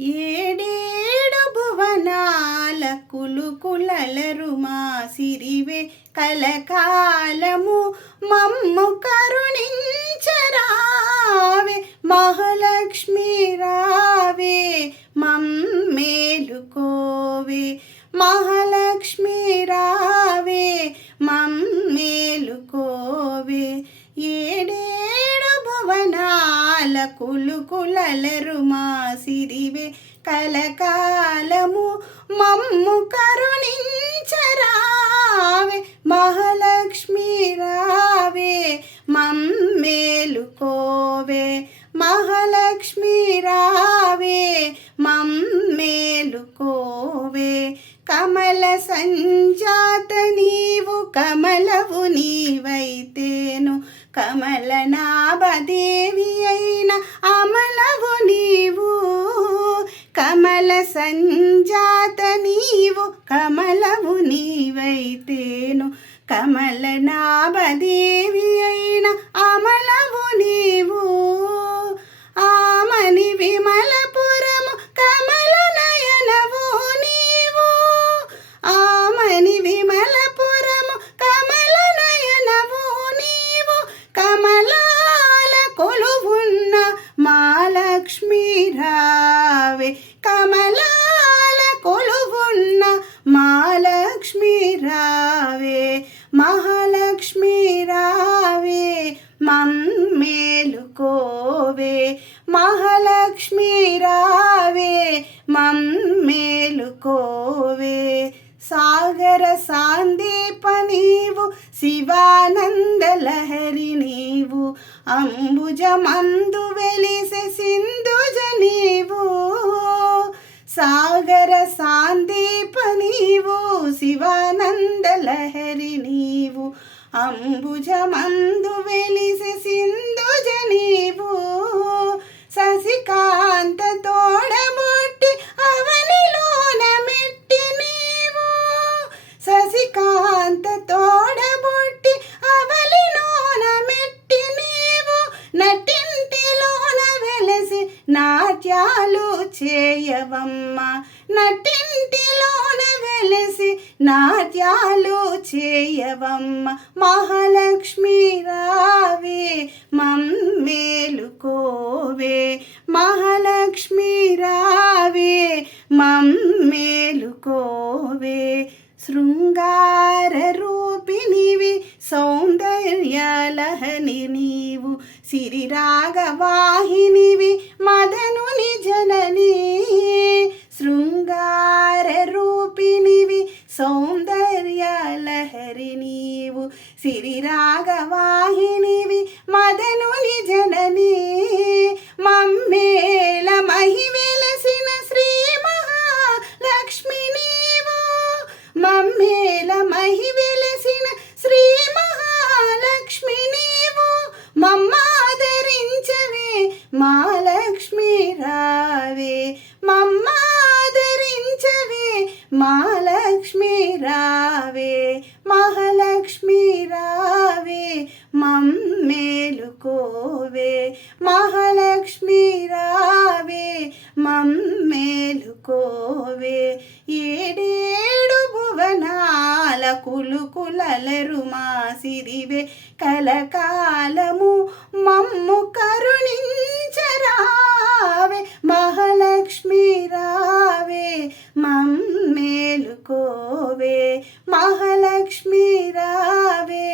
ఏడేడు భువనాల కులుకులలరు మా సిరివే కలకాలము మమ్ము కరుణించరావే మహాలక్ష్మి రావే మమ్మేలుకోవే మహాలక్ష్మి రావే మమ్మేలుకోవే ఏడేడు భువనాల కులుకులలరు మా సిరివే కలకాలము మమ్ము కరుణించరావే మహాలక్ష్మి రావే మమ్మేలుకోవే మహాలక్ష్మి రావే మమ్మేలుకోవే కమల సంజాత నీవు కమలవు నీవైతేను కమలనాభదేవి అయిన అమలవు నీవు కమల సంజాత నీవు కమలవు నీవైతేను కమలనాభదేవి అయిన అమలవు నీవు ఆమని విమలపురము కమల నయనవు నీవు ఆమని విమలపురము కమల నయనవు నీవు కమలాల కొలువున్న మహాలక్ష్మి రావే కమలాల కొలువున్న మహాలక్ష్మి రావే మహాలక్ష్మి రావే మమ్మేలుకోవే మహాలక్ష్మి రావే మమ్మేలుకోవే సాగర సాందీప నీవు శివానంద లహరి నీవు అంబుజమందు వెలిసె సింధుజ నీవు సాగర సాందీప నీవు శివానంద లహరి నీవు అంబుజమందు వెలిసె సింధుజ నీవు శశికాంత తోడబొట్టి అవనిలోన మెట్టి నీవు శశికాంత తోడబొట్టి అవలిలోన మెట్టి నీవు నటింటిలోన వెలసి నాట్యాలు చేయవమ్మ నటింటిలోన వెలసి నాట్యాలు చేయవమ్మ మహాలక్ష్మి రావే మమ్మేలుకోవే మహాలక్ష్మి రావే మమ్మేలుకోవే శృంగార రూపినివి సౌందర్యలహని నీవు సిరి రాగవాహినివి మదనుని జనని శృంగార రూపినివి సౌందర్యలహరి నీవు సిరి రాగవాహినివి మదనుని జనని మమ్మేల మహివెలసిన శ్రీ మహాలక్ష్మి నీవు మమ్మేల మహివెలసిన శ్రీ మహాలక్ష్మి నీవు మమ్మాదరించవే మహాలక్ష్మి రావే మమ్మాదరించవే మహాలక్ష్మి రావే మహాలక్ష్మి రావే మమ్మేలుకోవే మహాలక్ష్మి రావే మమ్మేలుకోవే ఏడేడు భువనాల కులుకులలరు మా సిరివే కలకాలము మమ్ము కరుణించరావే మహాలక్ష్మి రావే మమ్మేలుకోవే మహాలక్ష్మి రావే